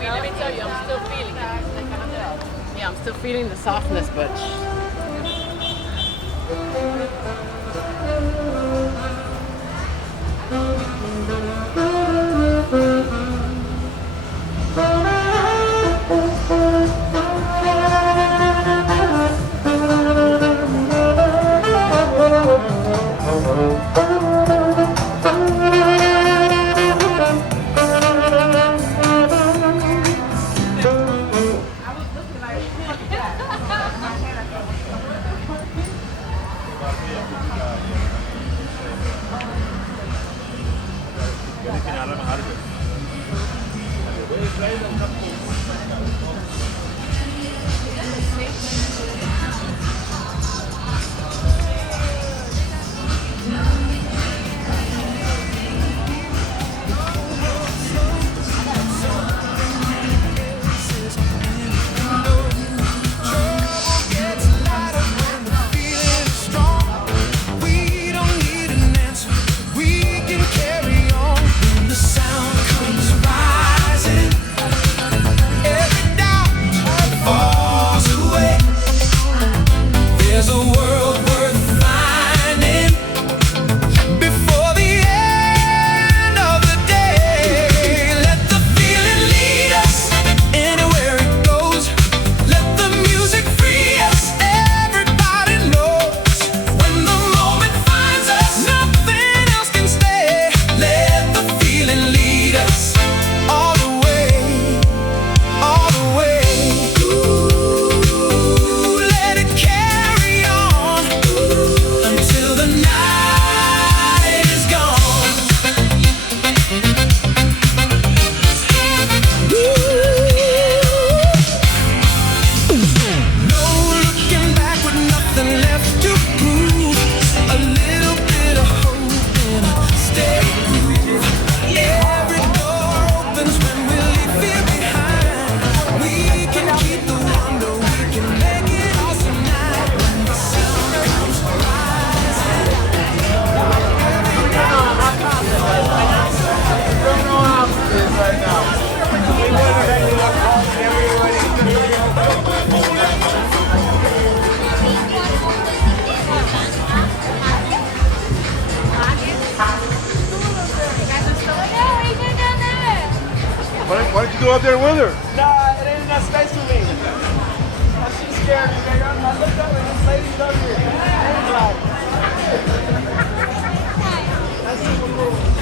Let me tell you, I'm still feeling it. Yeah, I'm still feeling the softness, but Why don't you go out there with her? Nah, it ain't enough space for me. She's scared me, nigga. I looked up and this lady's up here. That's super cool.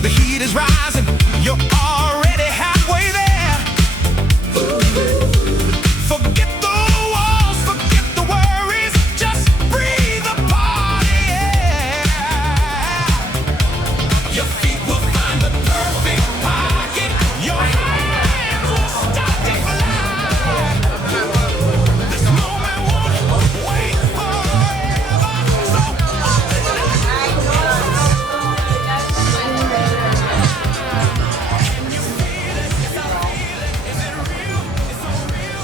The heat is rising, you're already halfway there. Forget the walls, forget the worries, just breathe the party air. Your feet will find the perfect pocket, your hands will start to fly. This moment won't wait forever, so open your eyes. Can you feel it? Yes, I feel it. Is it real? It's so real.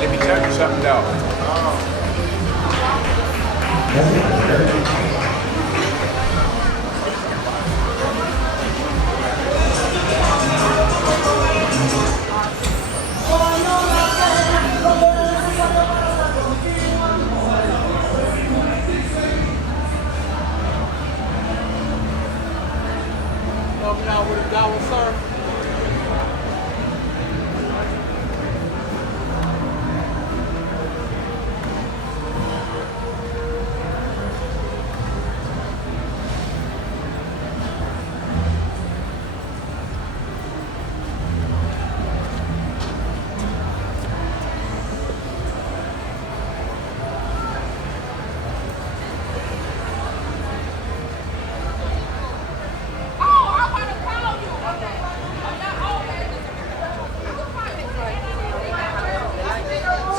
Let me tell you something though. Help me out with a dollar, sir.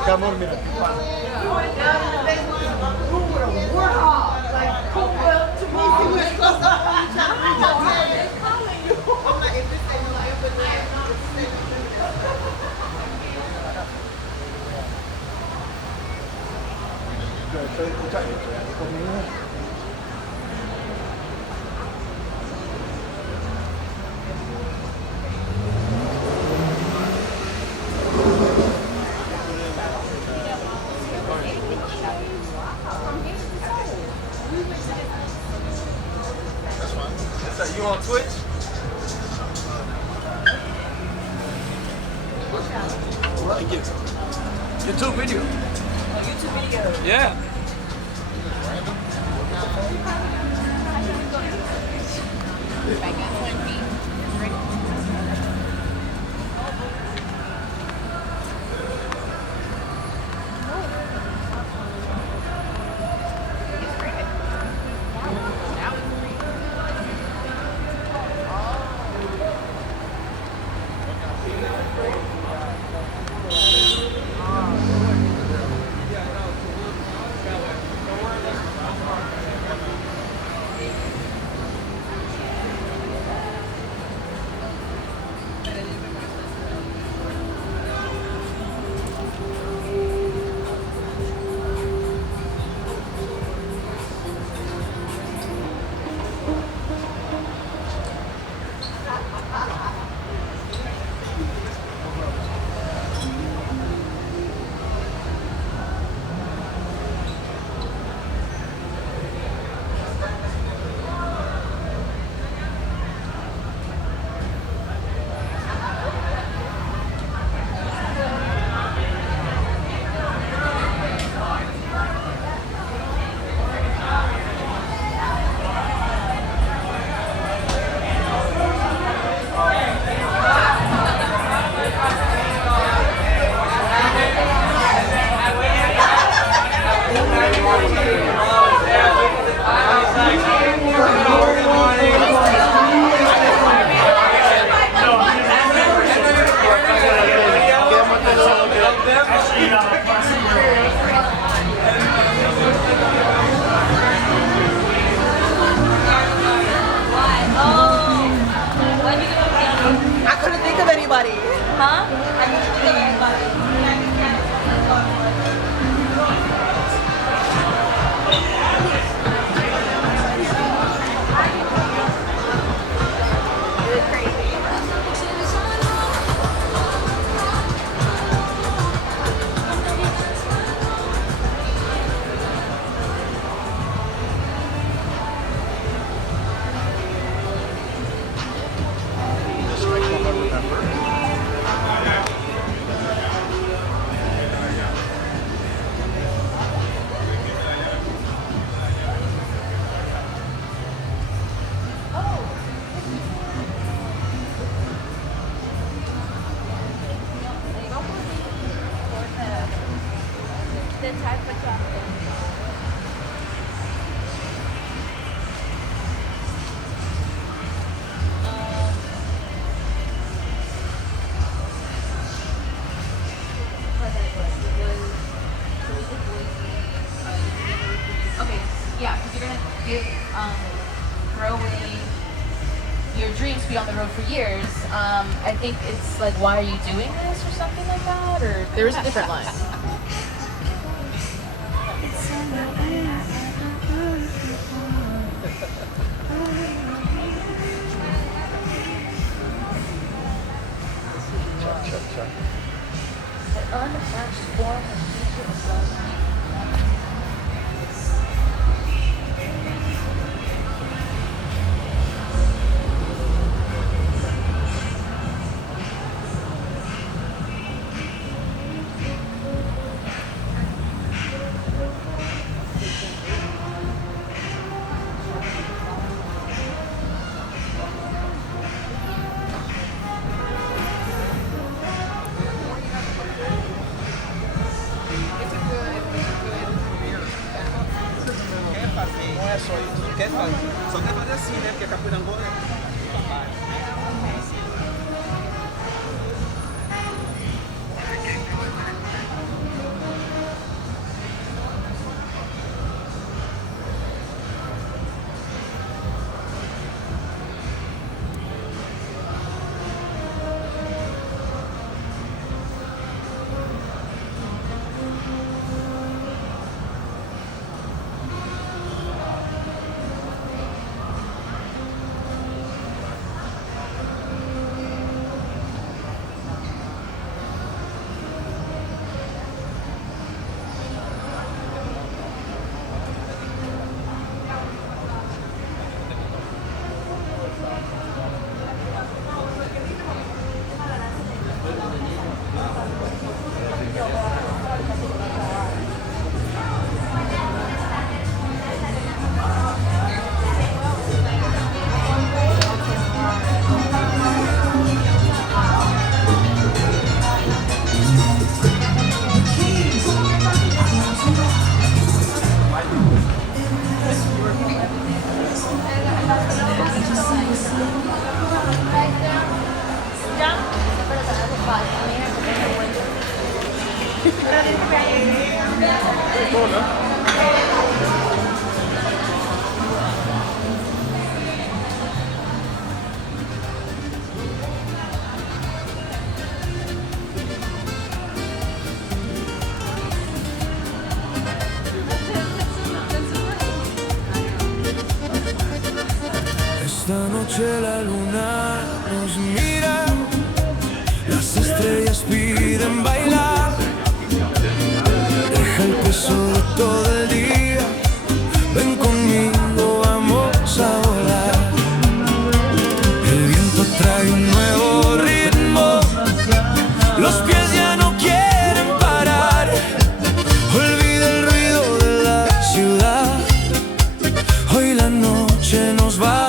Come on, mira. So you on Twitch? Like it. YouTube video. YouTube video? Yeah. growing your dreams to be on the road for years. I think it's like, why are you doing this or something like that? Or There is a different line. an unattached form of future love. Não é só isso. Só quer fazer assim, né? Porque a capoeira Angola é... Esta noche la luna nos mira, las estrellas piden bailar. Deja el peso de todo el día, ven conmigo, vamos a volar. El viento trae un nuevo ritmo, los pies ya no quieren parar. Olvida el ruido de la ciudad, hoy la noche nos va